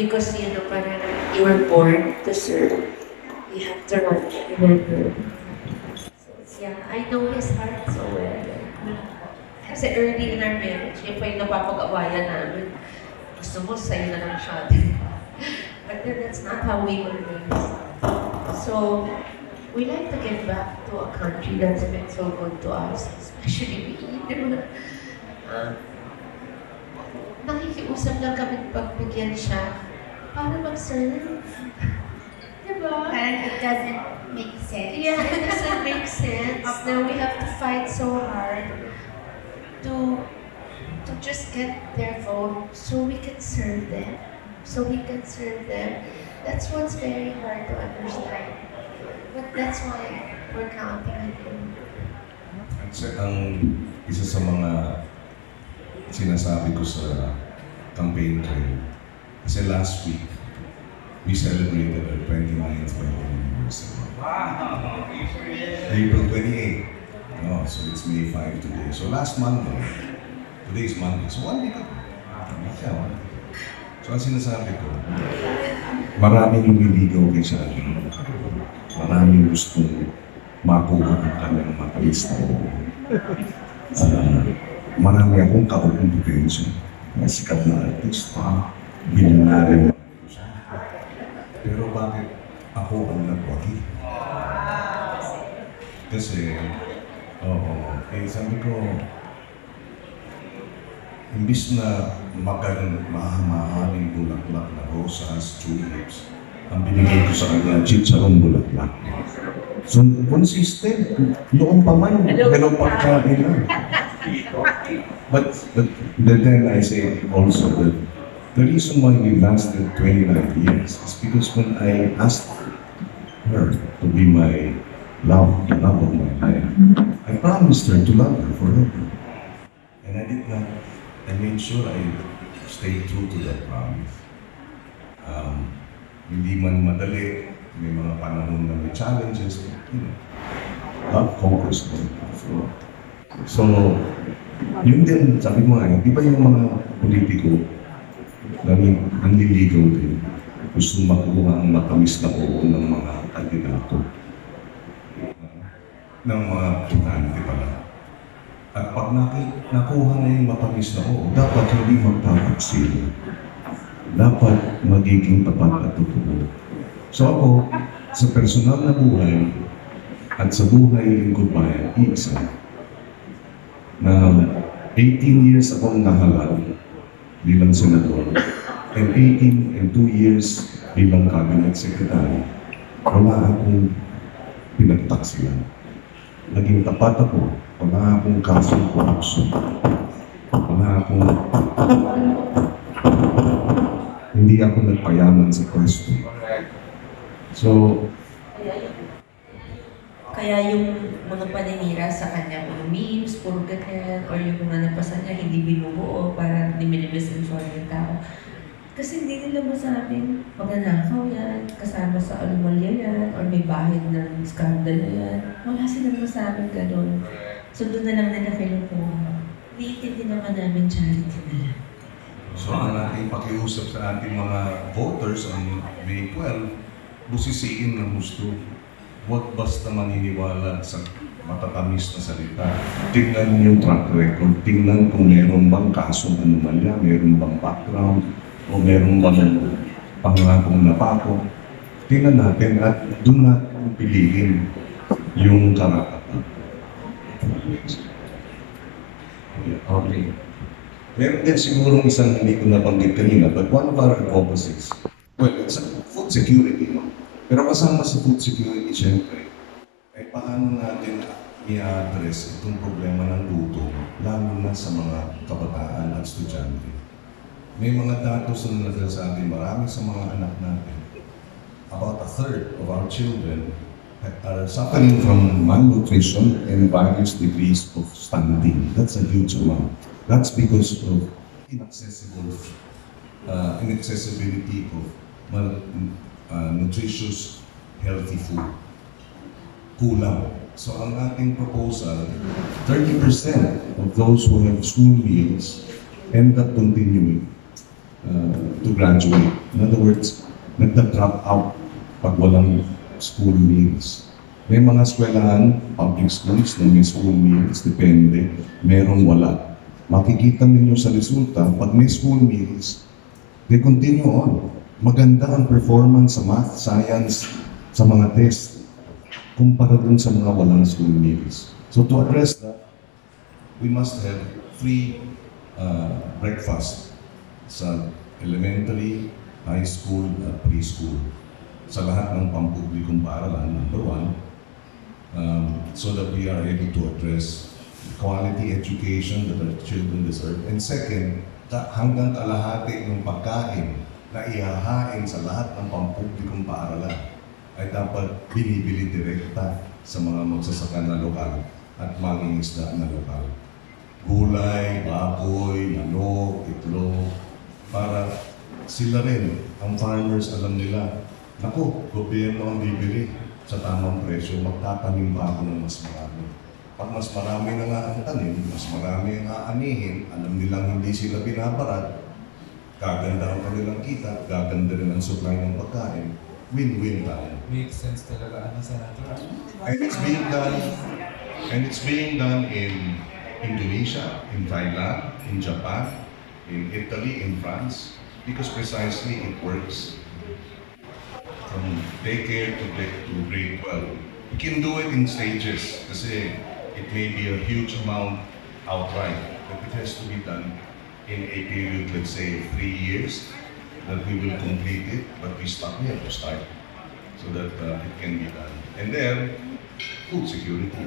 Because, you know, parang you were born to serve. You have to run, remember. So, yeah, I know his heart so well. Kasi early in our marriage, yun pa yung napapag-awayan namin. Gusto mo, sa'yo na lang siya. But then that's not how we were raised. So, we like to get back to a country that's been so good to us, especially me. Di ba? Nakikiusap lang kami pagbigyan siya para mag-serve. Di ba? Parang it doesn't make sense. Yeah, it doesn't make sense. Now we have to fight so hard to just get their vote so we can serve them. So we can serve them. That's what's very hard to understand. But that's why we're counting on you. Ang isa sa mga sinasabi ko sa campaign trail, kasi last week, we celebrated our 29th wedding anniversary. Wow! April 28. No, so it's May 5 today. So last Monday, today is Monday, so 1 week ago. Yeah, 1 week ago. So ang sinasabi ko, maraming lumiligaw kay Shari. Maraming gustong makuha ang kanyang matalis na marami akong kakumpetensya na sikat na artista, bilyonaryo. Pero bakit ako ang nagwagi? Kasi, sabi ko, imbis na mahaming bulaklak na rosas, tulips, ang binigay ko sa kanya, chicharong bulaklak. So, consistent. Noon pa man, ganun pagkain lang. But then I say also that the reason why we lasted 29 years is because when I asked her to be my love, the love of my life, I promised her to love her forever. And I did not. I made sure I stayed true to that promise. Hindi man madali, may mga panahon na may challenges, love conquers all. So, yun din, sabi mo nga, di ba yung mga politiko, nanliligaw din, gusto makuha ang matamis na oo ng mga kandidato, ng mga putante pala. At pag nakuha na yung matamis na oo, dapat hindi magpapaksil. Dapat magiging tapat at totoo. So ako, sa personal na buhay at sa buhay lingkod bayan, iisa, na 18 years akong nahalal bilang senador and 18 and 2 years bilang cabinet secretary, wala akong pinagtaksilan. Naging tapat ako, wala akong kasong korupsyon, wala akong hindi ako nagpayaman sa pwesto. So, kaya yung mga paninira sa kanya, mga memes, puro ganyan, or yung mga napasan niya, hindi binubuo para diniminimisensyon yung tao. Kasi hindi nila masabing magnanakaw yan, kasama sa anomalya yan, or may bahid ng skandal yan. Wala silang masabing gano'n. So doon na lang nila kinukuha. Niintindi naman namin charity na lang. So ang ating pakiusap sa ating mga voters on May 12, busisiin ng gusto. Huwag basta maniniwala sa matatamis na salita. Tingnan yung track record, tingnan kung meron bang kasong anomalya, meron bang background, o meron bang pangakong napako. Tingnan natin at doon natin piliin yung karapatan. Okay. Meron din sigurong isang hindi ko nabanggit kanina, but one of our advocacies, well, it's food security, no? Pero kasama sa food security, siyempre, ay paano natin i-address itong problema ng gutom, lalo na sa mga kabataan at estudyante. May mga datos na nagsasabi, marami sa mga anak natin, about 1/3 of our children are suffering from malnutrition and various degrees of stunting. That's a huge amount. That's because of inaccessibility of nutritious, healthy food. Kulang. So ang ating proposal, 30% of those who have school meals end up continuing to to graduate. In other words, nagda-drop out pag walang school meals. May mga eskwelahan, public schools, na may school meals, depende, merong wala. Makikita ninyo sa resulta, pag may school meals, they continue on. Maganda ang performance sa math, science, sa mga test, kumpara dun sa mga walang school meals. So to address that, we must have free breakfast sa elementary, high school, at preschool. Sa lahat ng pampublikong paaralan, number one, so that we are able to address quality education that our children deserve. And second, hanggang kalahati ng pagkain na ihahain sa lahat ng pampublikong paaralan ay dapat binibili direkta sa mga magsasaka na lokal at mangingisda na lokal. Gulay, baboy, manok, itlog, para sila rin, ang farmers alam nila, naku, gobyerno ang bibili sa tamang presyo, magtatanim ba ako ng mas marami? Pag mas marami na nga ang tanim, mas marami ang aanihin, alam nilang hindi sila binabarat, gaganda ang kanilang kita, gaganda rin ang supply ng pagkain, win-win tayo. Makes sense talaga, Senator. And it's being done in Indonesia, in Thailand, in Japan, in Italy, in France, because precisely it works. From daycare to grade 12. You can do it in stages kasi it may be a huge amount outright, but it has to be done in a period, let's say 3 years, that we will complete it, but we have to start so that it can be done. And then, food security.